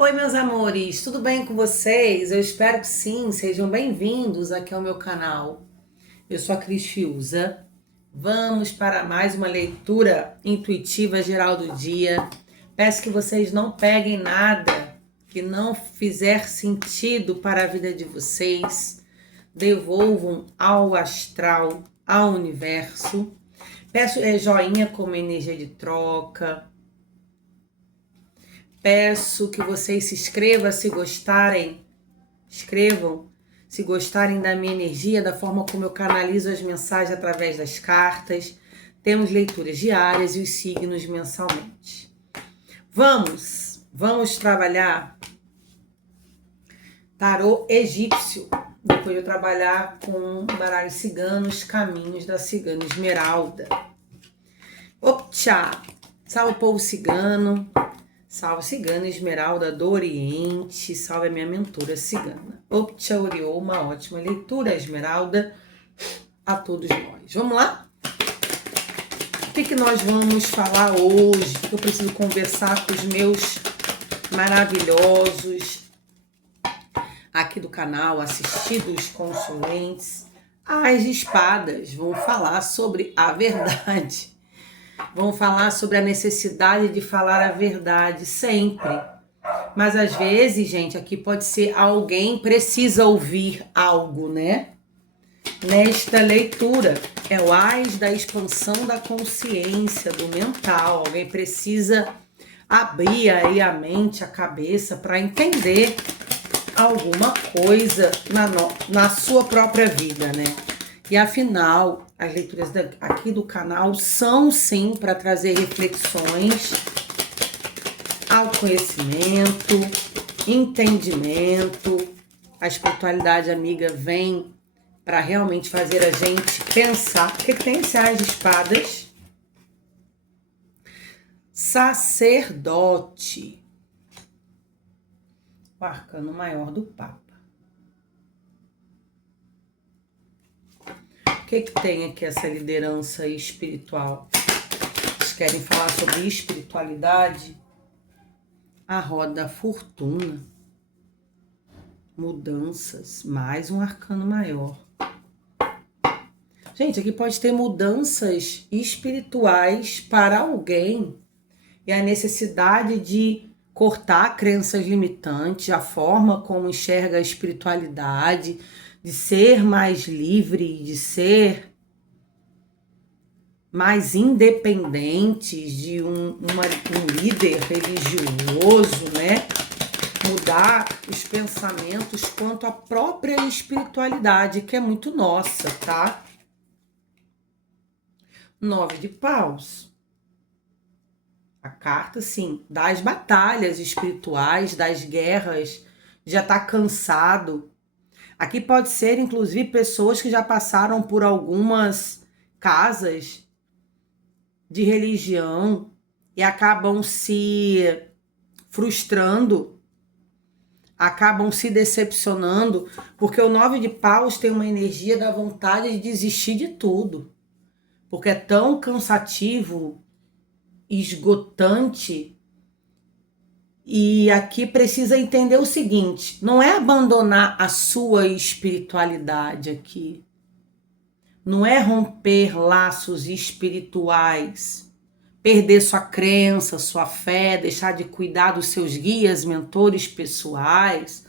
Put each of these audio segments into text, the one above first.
Oi, meus amores, tudo bem com vocês? Eu espero que sim, sejam bem-vindos aqui ao meu canal. Eu sou a Cris Fiuza. Vamos para mais uma leitura intuitiva geral do dia. Peço que vocês não peguem nada que não fizer sentido para a vida de vocês. Devolvam ao astral, ao universo. Peço joinha como energia de troca. Peço que vocês se inscrevam se gostarem, escrevam, se gostarem da minha energia, da forma como eu canalizo as mensagens através das cartas. Temos leituras diárias e os signos mensalmente. Vamos trabalhar tarô egípcio. Depois de eu trabalhar com baralhos ciganos, caminhos da cigana Esmeralda. Optcha! Salve povo cigano! Salve cigana Esmeralda do Oriente, salve a minha mentora cigana. Optcha Oriô, uma ótima leitura, Esmeralda, a todos nós. Vamos lá? O que nós vamos falar hoje? O que eu preciso conversar com os meus maravilhosos aqui do canal, assistidos consulentes? As espadas vão falar sobre a verdade. Vão falar sobre a necessidade de falar a verdade sempre. Mas às vezes, gente, aqui pode ser alguém precisa ouvir algo, né? Nesta leitura, é o AIS da expansão da consciência, do mental. Alguém precisa abrir aí a mente, a cabeça para entender alguma coisa na sua própria vida, né? E afinal, as leituras aqui do canal são sim para trazer reflexões, autoconhecimento, entendimento. A espiritualidade amiga vem para realmente fazer a gente pensar. O que tem esse As de Espadas? Sacerdote. O arcano maior do Papa. O que tem aqui essa liderança espiritual? Vocês querem falar sobre espiritualidade? A roda da fortuna. Mudanças. Mais um arcano maior. Gente, aqui pode ter mudanças espirituais para alguém. E a necessidade de cortar crenças limitantes, a forma como enxerga a espiritualidade, de ser mais livre, de ser mais independentes, de um líder religioso, né? Mudar os pensamentos quanto à própria espiritualidade, que é muito nossa, tá? 9 de paus. A carta, sim, das batalhas espirituais, das guerras, já tá cansado. Aqui pode ser, inclusive, pessoas que já passaram por algumas casas de religião e acabam se frustrando, acabam se decepcionando, porque o 9 de paus tem uma energia da vontade de desistir de tudo, porque é tão cansativo, esgotante. E aqui precisa entender o seguinte, não é abandonar a sua espiritualidade aqui. Não é romper laços espirituais, perder sua crença, sua fé, deixar de cuidar dos seus guias, mentores pessoais,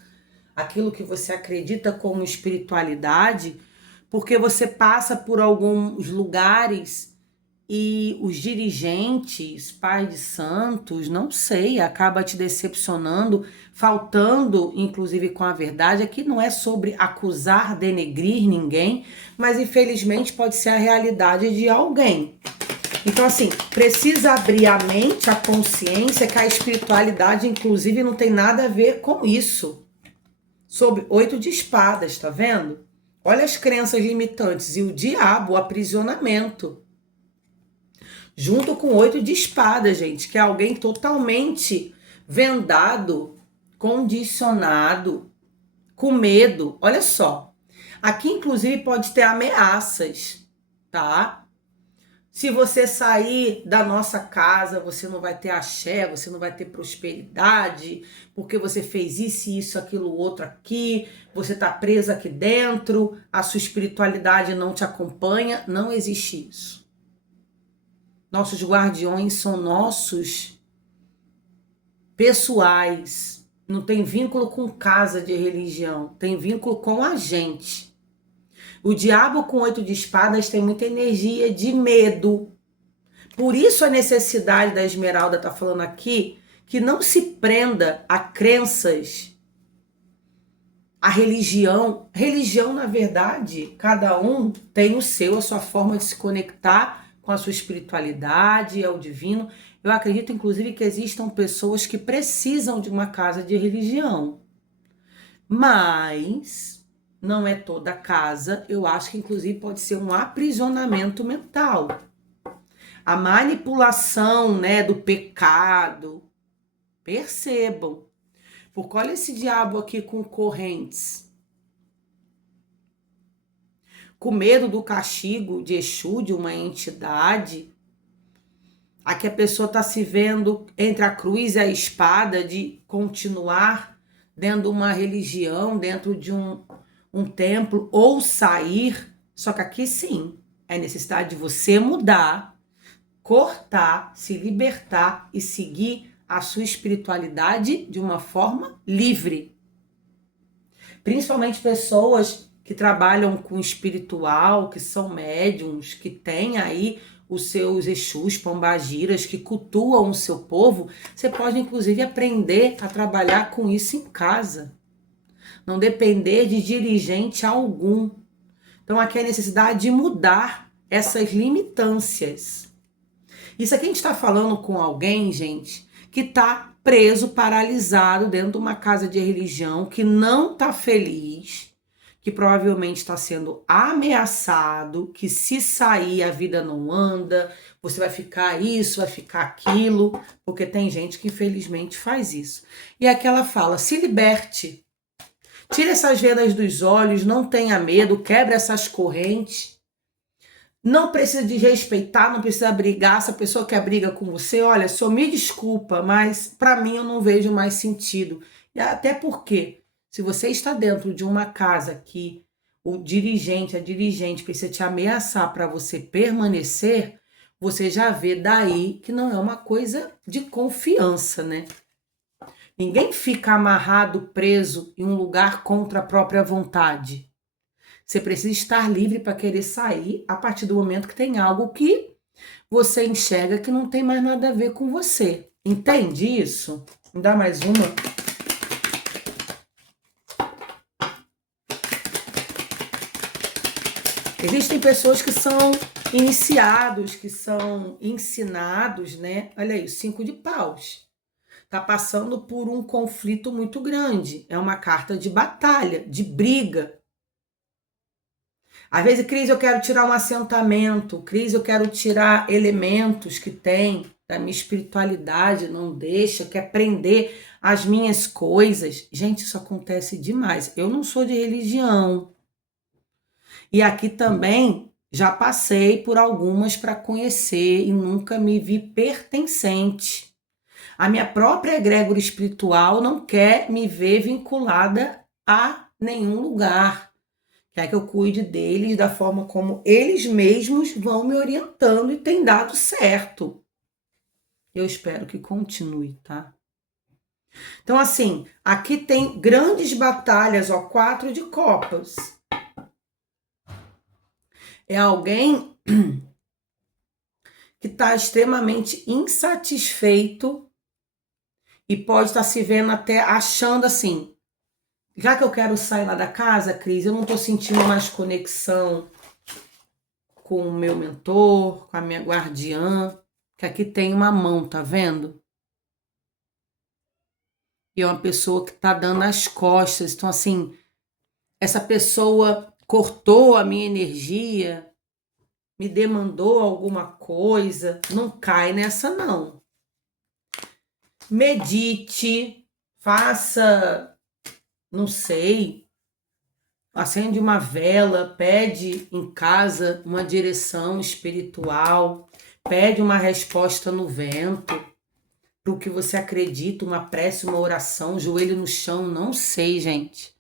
aquilo que você acredita como espiritualidade, porque você passa por alguns lugares e os dirigentes, pais de santos, não sei, acaba te decepcionando, faltando, inclusive, com a verdade. Aqui não é sobre acusar, denegrir ninguém, mas infelizmente pode ser a realidade de alguém. Então, assim, precisa abrir a mente, a consciência, que a espiritualidade, inclusive, não tem nada a ver com isso. Sobre 8 de espadas, tá vendo? Olha as crenças limitantes e o diabo, o aprisionamento. Junto com 8 de espadas, gente, que é alguém totalmente vendado, condicionado, com medo. Olha só, aqui inclusive pode ter ameaças, tá? Se você sair da nossa casa, você não vai ter axé, você não vai ter prosperidade, porque você fez isso, aquilo, outro aqui, você está presa aqui dentro, a sua espiritualidade não te acompanha. Não existe isso. Nossos guardiões são nossos pessoais. Não tem vínculo com casa de religião, tem vínculo com a gente. O diabo com 8 de espadas tem muita energia de medo. Por isso a necessidade da Esmeralda tá falando aqui que não se prenda a crenças, a religião. Religião, na verdade, cada um tem o seu, a sua forma de se conectar com a sua espiritualidade, ao divino. Eu acredito, inclusive, que existam pessoas que precisam de uma casa de religião. Mas não é toda casa. Eu acho que, inclusive, pode ser um aprisionamento mental. A manipulação, né, do pecado. Percebam. Porque olha esse diabo aqui com correntes. Com medo do castigo de Exu, de uma entidade. Aqui a pessoa está se vendo entre a cruz e a espada de continuar dentro de uma religião, dentro de um templo, ou sair. Só que aqui sim, é necessidade de você mudar, cortar, se libertar e seguir a sua espiritualidade de uma forma livre. Principalmente pessoas que trabalham com espiritual, que são médiums, que têm aí os seus Exus, pombagiras, que cultuam o seu povo. Você pode, inclusive, aprender a trabalhar com isso em casa. Não depender de dirigente algum. Então, aqui é a necessidade de mudar essas limitâncias. Isso aqui a gente está falando com alguém, gente, que está preso, paralisado dentro de uma casa de religião, que não está feliz, que provavelmente está sendo ameaçado, que se sair a vida não anda, você vai ficar isso, vai ficar aquilo, porque tem gente que infelizmente faz isso. E aqui ela fala, se liberte, tire essas vendas dos olhos, não tenha medo, quebre essas correntes. Não precisa desrespeitar, não precisa brigar. Se a pessoa quer briga com você, olha, só me desculpa, mas para mim eu não vejo mais sentido. E até porque, se você está dentro de uma casa que o dirigente, a dirigente precisa te ameaçar para você permanecer, você já vê daí que não é uma coisa de confiança, né? Ninguém fica amarrado, preso em um lugar contra a própria vontade. Você precisa estar livre para querer sair a partir do momento que tem algo que você enxerga que não tem mais nada a ver com você. Entende isso? Me dá mais uma. Existem pessoas que são iniciados, que são ensinados, né? Olha aí, o 5 de paus. Tá passando por um conflito muito grande. É uma carta de batalha, de briga. Às vezes, Cris, eu quero tirar um assentamento. Cris, eu quero tirar elementos que tem da minha espiritualidade, não deixa, quer prender as minhas coisas. Gente, isso acontece demais. Eu não sou de religião. E aqui também já passei por algumas para conhecer e nunca me vi pertencente. A minha própria egrégora espiritual não quer me ver vinculada a nenhum lugar. Quer que eu cuide deles da forma como eles mesmos vão me orientando e tem dado certo. Eu espero que continue, tá? Então, assim, aqui tem grandes batalhas, ó, 4 de copas. É alguém que está extremamente insatisfeito e pode estar se vendo até achando assim, já que eu quero sair lá da casa, Cris, eu não estou sentindo mais conexão com o meu mentor, com a minha guardiã, que aqui tem uma mão, tá vendo? E é uma pessoa que tá dando as costas. Então, assim, essa pessoa cortou a minha energia, me demandou alguma coisa. Não cai nessa, não. Medite, faça, não sei, acende uma vela, pede em casa uma direção espiritual. pede uma resposta no vento para o que você acredita, uma prece, uma oração, joelho no chão, não sei, gente.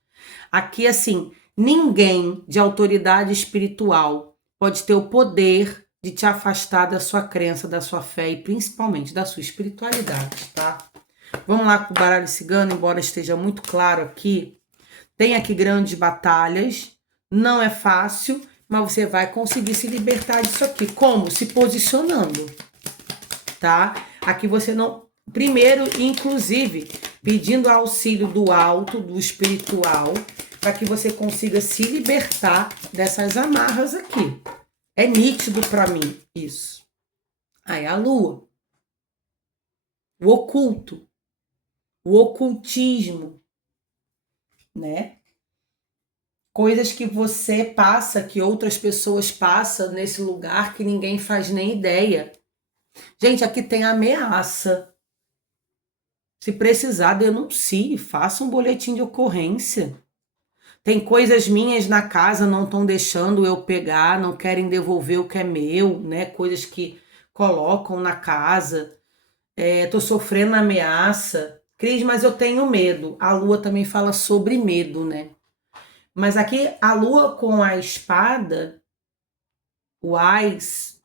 Aqui, assim, ninguém de autoridade espiritual pode ter o poder de te afastar da sua crença, da sua fé e principalmente da sua espiritualidade, tá? Vamos lá com o baralho cigano, embora esteja muito claro aqui. Tem aqui grandes batalhas, não é fácil, mas você vai conseguir se libertar disso aqui. Como? Se posicionando, tá? Aqui você não... Primeiro, inclusive, pedindo auxílio do alto, do espiritual, para que você consiga se libertar dessas amarras aqui. É nítido para mim isso. Aí a lua. O oculto. O ocultismo, né? Coisas que você passa, que outras pessoas passam nesse lugar que ninguém faz nem ideia. Gente, aqui tem ameaça. Se precisar, denuncie, faça um boletim de ocorrência. Tem coisas minhas na casa, não estão deixando eu pegar, não querem devolver o que é meu, né? Coisas que colocam na casa. Tô sofrendo ameaça. Cris, mas eu tenho medo. A lua também fala sobre medo, né? Mas aqui a lua com a espada, o ás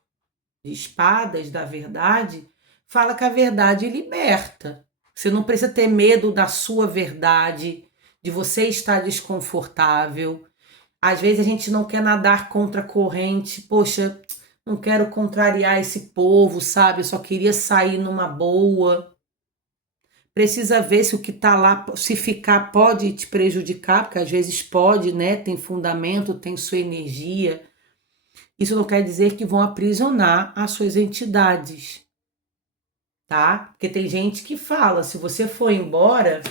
de espadas da verdade, fala que a verdade liberta. Você não precisa ter medo da sua verdade, de você estar desconfortável. Às vezes a gente não quer nadar contra a corrente. Poxa, não quero contrariar esse povo, sabe? Eu só queria sair numa boa. Precisa ver se o que está lá, se ficar, pode te prejudicar, porque às vezes pode, né? Tem fundamento, tem sua energia. Isso não quer dizer que vão aprisionar as suas entidades, tá? Porque tem gente que fala, se você for embora,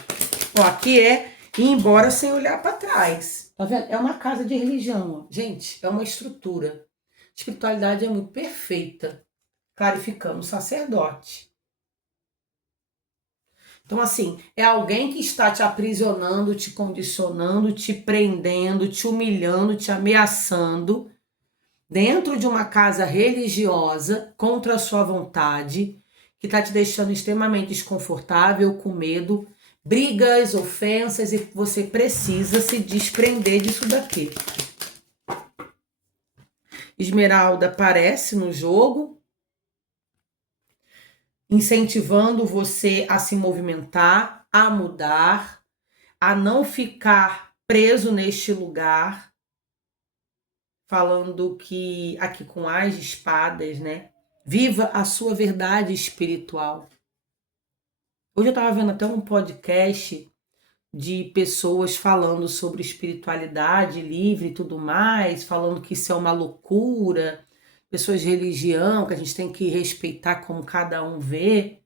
ó, aqui é ir embora sem olhar para trás. Tá vendo? É uma casa de religião, ó. Gente, é uma estrutura. Espiritualidade é muito perfeita. Clarificamos, sacerdote. Então, assim, é alguém que está te aprisionando, te condicionando, te prendendo, te humilhando, te ameaçando, dentro de uma casa religiosa, contra a sua vontade, que está te deixando extremamente desconfortável, com medo, brigas, ofensas, e você precisa se desprender disso daqui. Esmeralda aparece no jogo, incentivando você a se movimentar, a mudar, a não ficar preso neste lugar, falando que aqui com as espadas, né? Viva a sua verdade espiritual. Hoje eu estava vendo até um podcast de pessoas falando sobre espiritualidade livre e tudo mais, falando que isso é uma loucura, pessoas de religião, que a gente tem que respeitar como cada um vê.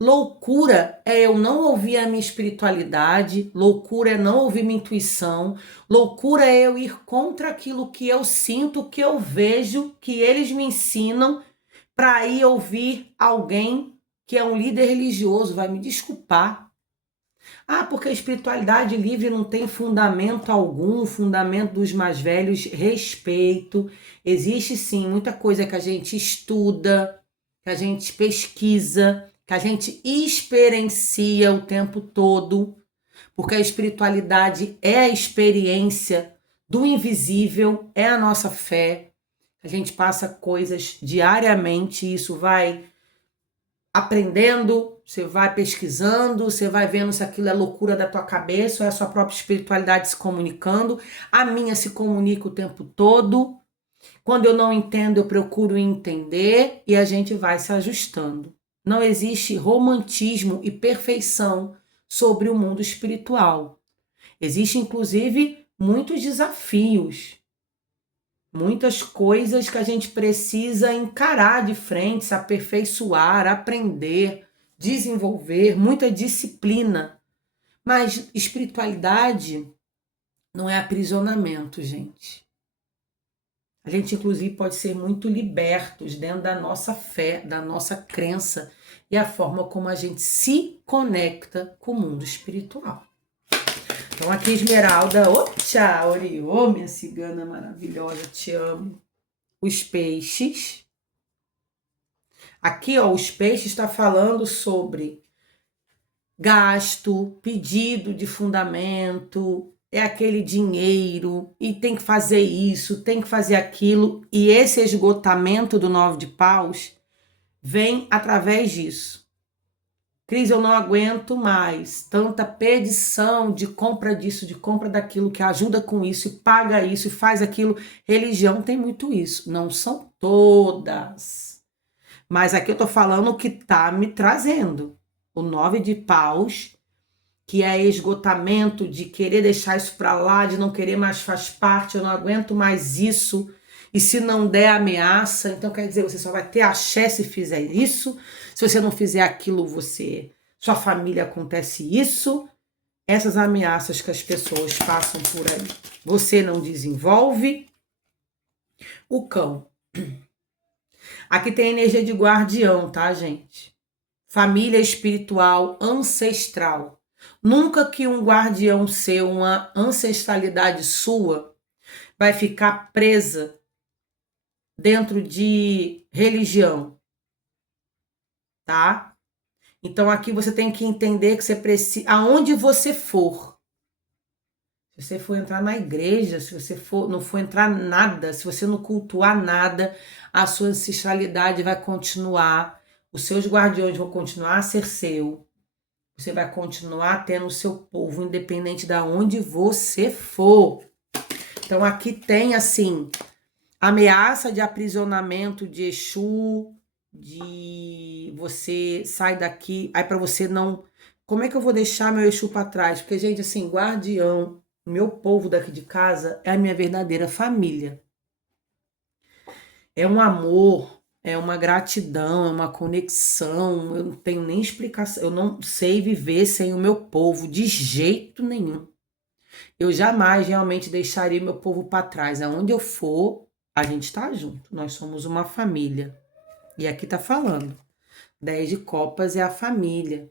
Loucura é eu não ouvir a minha espiritualidade, loucura é não ouvir minha intuição, loucura é eu ir contra aquilo que eu sinto, que eu vejo, que eles me ensinam, para ir ouvir alguém que é um líder religioso, vai me desculpar. Ah, porque a espiritualidade livre não tem fundamento algum, fundamento dos mais velhos, respeito. Existe sim muita coisa que a gente estuda, que a gente pesquisa, que a gente experiencia o tempo todo, porque a espiritualidade é a experiência do invisível, é a nossa fé. A gente passa coisas diariamente, isso vai aprendendo, você vai pesquisando, você vai vendo se aquilo é loucura da tua cabeça ou é a sua própria espiritualidade se comunicando. A minha se comunica o tempo todo. Quando eu não entendo, eu procuro entender e a gente vai se ajustando. Não existe romantismo e perfeição sobre o mundo espiritual. Existem, inclusive, muitos desafios, muitas coisas que a gente precisa encarar de frente, se aperfeiçoar, aprender, desenvolver, muita disciplina. Mas espiritualidade não é aprisionamento, gente. A gente, inclusive, pode ser muito libertos dentro da nossa fé, da nossa crença e a forma como a gente se conecta com o mundo espiritual. Então, aqui, Esmeralda, tchau, Oriô, minha cigana maravilhosa, te amo. Os peixes, Aqui, ó, os peixes está falando sobre gasto, pedido de fundamento, é aquele dinheiro, e tem que fazer isso, tem que fazer aquilo, e esse esgotamento do 9 de paus vem através disso. Cris, eu não aguento mais tanta pedição de compra disso, de compra daquilo, que ajuda com isso, e paga isso, e faz aquilo. Religião tem muito isso, não são todas. Mas aqui eu tô falando o que tá me trazendo. O 9 de paus, que é esgotamento, de querer deixar isso para lá, de não querer mais faz parte, eu não aguento mais isso, e se não der ameaça, então quer dizer, você só vai ter axé se fizer isso, se você não fizer aquilo, sua família acontece isso, essas ameaças que as pessoas passam por aí. Você não desenvolve. O cão. Aqui tem energia de guardião, tá, gente? Família espiritual, ancestral. Nunca que um guardião seu, uma ancestralidade sua, vai ficar presa dentro de religião, tá? Então aqui você tem que entender que você precisa, aonde você for, se você for entrar na igreja, se você não for entrar nada, se você não cultuar nada, a sua ancestralidade vai continuar, os seus guardiões vão continuar a ser seu, você vai continuar tendo o seu povo, independente de onde você for. Então aqui tem assim, ameaça de aprisionamento de Exu, de você sai daqui, aí para você não, como é que eu vou deixar meu Exu para trás? Porque, gente, assim, guardião, meu povo daqui de casa é a minha verdadeira família. É um amor, é uma gratidão, é uma conexão, eu não tenho nem explicação, eu não sei viver sem o meu povo de jeito nenhum. Eu jamais realmente deixaria meu povo para trás. Aonde eu for, a gente está junto. Nós somos uma família. E aqui tá falando. 10 de copas é a família.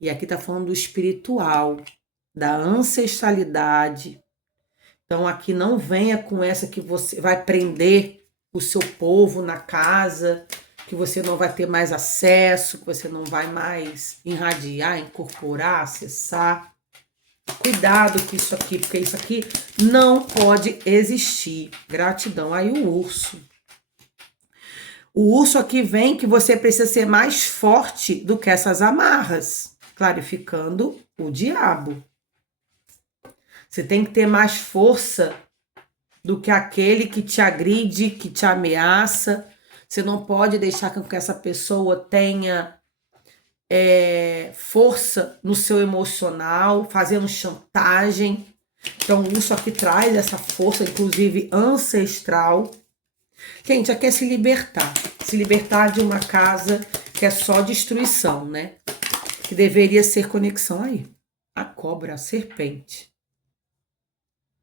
E aqui tá falando do espiritual, da ancestralidade. Então aqui não venha com essa que você vai prender o seu povo na casa, que você não vai ter mais acesso, que você não vai mais irradiar, incorporar, acessar. Cuidado com isso aqui, porque isso aqui não pode existir. Gratidão. Aí o urso. O urso aqui vem que você precisa ser mais forte do que essas amarras, clarificando o diabo. Você tem que ter mais força do que aquele que te agride, que te ameaça. Você não pode deixar com que essa pessoa tenha força no seu emocional, fazendo chantagem. Então, o urso aqui traz essa força, inclusive ancestral. Gente, aqui é se libertar de uma casa que é só destruição, né? Que deveria ser conexão aí. A cobra, a serpente.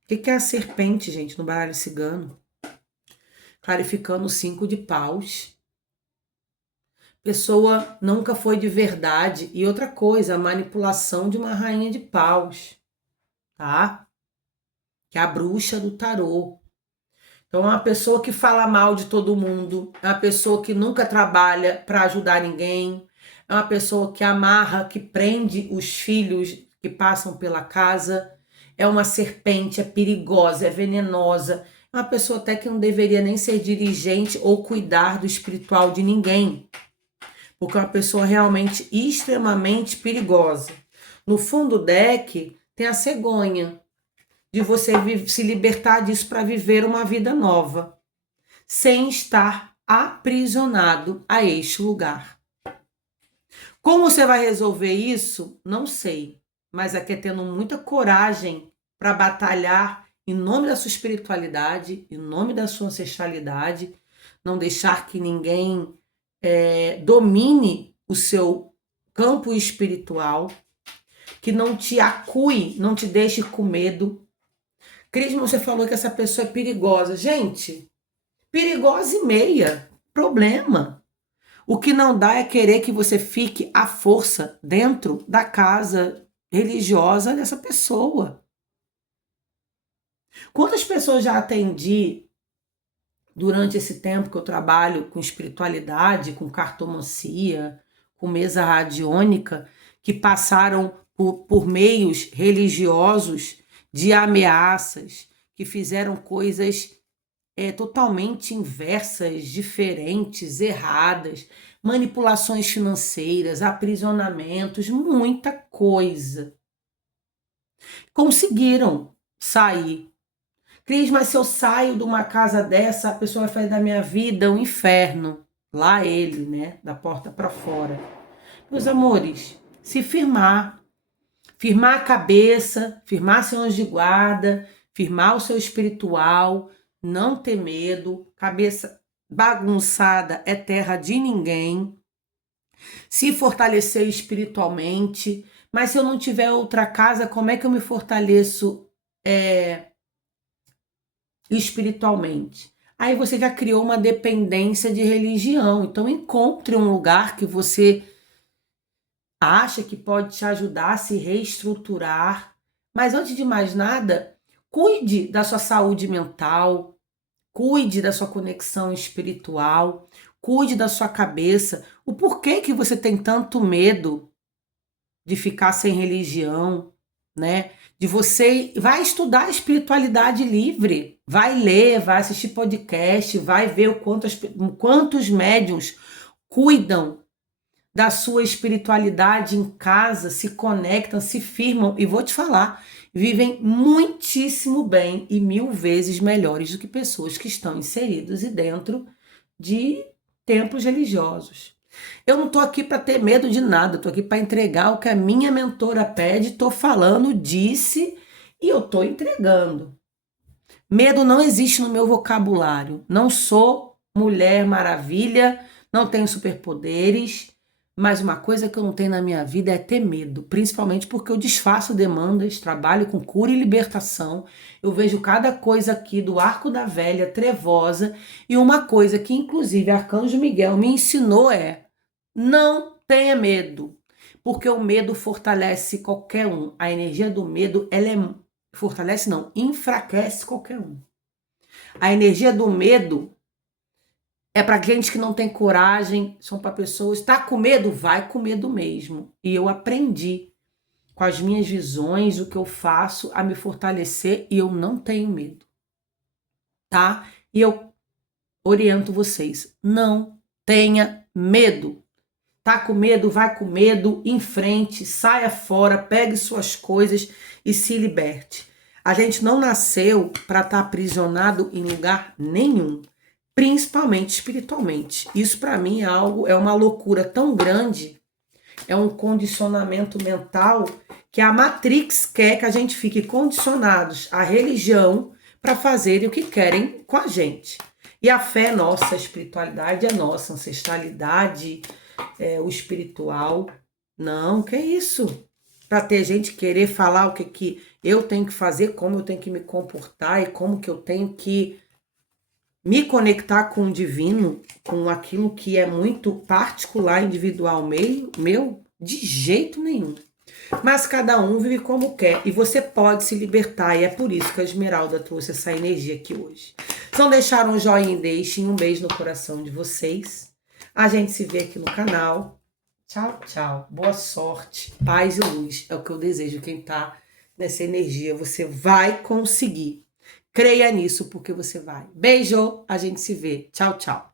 O que é a serpente, gente, no baralho cigano? Clarificando o 5 de paus. Pessoa nunca foi de verdade. E outra coisa, a manipulação de uma rainha de paus, tá? Que é a bruxa do tarô. Então, é uma pessoa que fala mal de todo mundo, é uma pessoa que nunca trabalha para ajudar ninguém, é uma pessoa que amarra, que prende os filhos que passam pela casa, é uma serpente, é perigosa, é venenosa, é uma pessoa até que não deveria nem ser dirigente ou cuidar do espiritual de ninguém, porque é uma pessoa realmente extremamente perigosa. No fundo do deck tem a cegonha, de você se libertar disso para viver uma vida nova, sem estar aprisionado a este lugar. Como você vai resolver isso? Não sei, mas aqui é tendo muita coragem para batalhar em nome da sua espiritualidade, em nome da sua ancestralidade, não deixar que ninguém domine o seu campo espiritual, que não te acue, não te deixe com medo. Cris, você falou que essa pessoa é perigosa. Gente, perigosa e meia. Problema. O que não dá é querer que você fique à força dentro da casa religiosa dessa pessoa. Quantas pessoas já atendi durante esse tempo que eu trabalho com espiritualidade, com cartomancia, com mesa radiônica, que passaram por meios religiosos de ameaças, que fizeram coisas totalmente inversas, diferentes, erradas, manipulações financeiras, aprisionamentos, muita coisa. Conseguiram sair. Cris, mas se eu saio de uma casa dessa, a pessoa vai fazer da minha vida um inferno. Lá ele, né? Da porta para fora. Meus amores, se firmar a cabeça, firmar seu anjo de guarda, firmar o seu espiritual, não ter medo, cabeça bagunçada é terra de ninguém, se fortalecer espiritualmente, mas se eu não tiver outra casa, como é que eu me fortaleço espiritualmente? Aí você já criou uma dependência de religião, então encontre um lugar que você acha que pode te ajudar a se reestruturar, mas antes de mais nada, cuide da sua saúde mental, cuide da sua conexão espiritual, cuide da sua cabeça. O porquê que você tem tanto medo de ficar sem religião, né? De você vai estudar espiritualidade livre, vai ler, vai assistir podcast, vai ver quantos médiuns cuidam da sua espiritualidade em casa, se conectam, se firmam e vou te falar, vivem muitíssimo bem e 1000 vezes melhores do que pessoas que estão inseridas e dentro de templos religiosos. Eu não estou aqui para ter medo de nada, estou aqui para entregar o que a minha mentora pede, estou falando, disse e eu estou entregando. Medo não existe no meu vocabulário. Não sou mulher maravilha, não tenho superpoderes, mas uma coisa que eu não tenho na minha vida é ter medo, principalmente porque eu desfaço demandas, trabalho com cura e libertação. Eu vejo cada coisa aqui do arco da velha, trevosa, e uma coisa que inclusive Arcanjo Miguel me ensinou não tenha medo, porque o medo fortalece qualquer um. A energia do medo, fortalece não, enfraquece qualquer um. A energia do medo é para gente que não tem coragem, são para pessoas. Tá com medo? Vai com medo mesmo. E eu aprendi com as minhas visões, o que eu faço a me fortalecer e eu não tenho medo. Tá? E eu oriento vocês, não tenha medo. Tá com medo? Vai com medo, em frente, saia fora, pegue suas coisas e se liberte. A gente não nasceu para estar aprisionado em lugar nenhum, principalmente espiritualmente. Isso para mim é uma loucura tão grande, é um condicionamento mental que a Matrix quer que a gente fique condicionados à religião para fazerem o que querem com a gente. E a fé é nossa, a espiritualidade é nossa, a ancestralidade, o espiritual. Não, que isso? Para ter gente querer falar o que eu tenho que fazer, como eu tenho que me comportar e como que eu tenho que me conectar com o divino, com aquilo que é muito particular, individual meu, de jeito nenhum. Mas cada um vive como quer e você pode se libertar e é por isso que a Esmeralda trouxe essa energia aqui hoje. Se não deixaram um joinha, deixem um beijo no coração de vocês. A gente se vê aqui no canal. Tchau, tchau. Boa sorte, paz e luz. É o que eu desejo. Quem tá nessa energia, você vai conseguir. Creia nisso, porque você vai. Beijo, a gente se vê. Tchau, tchau.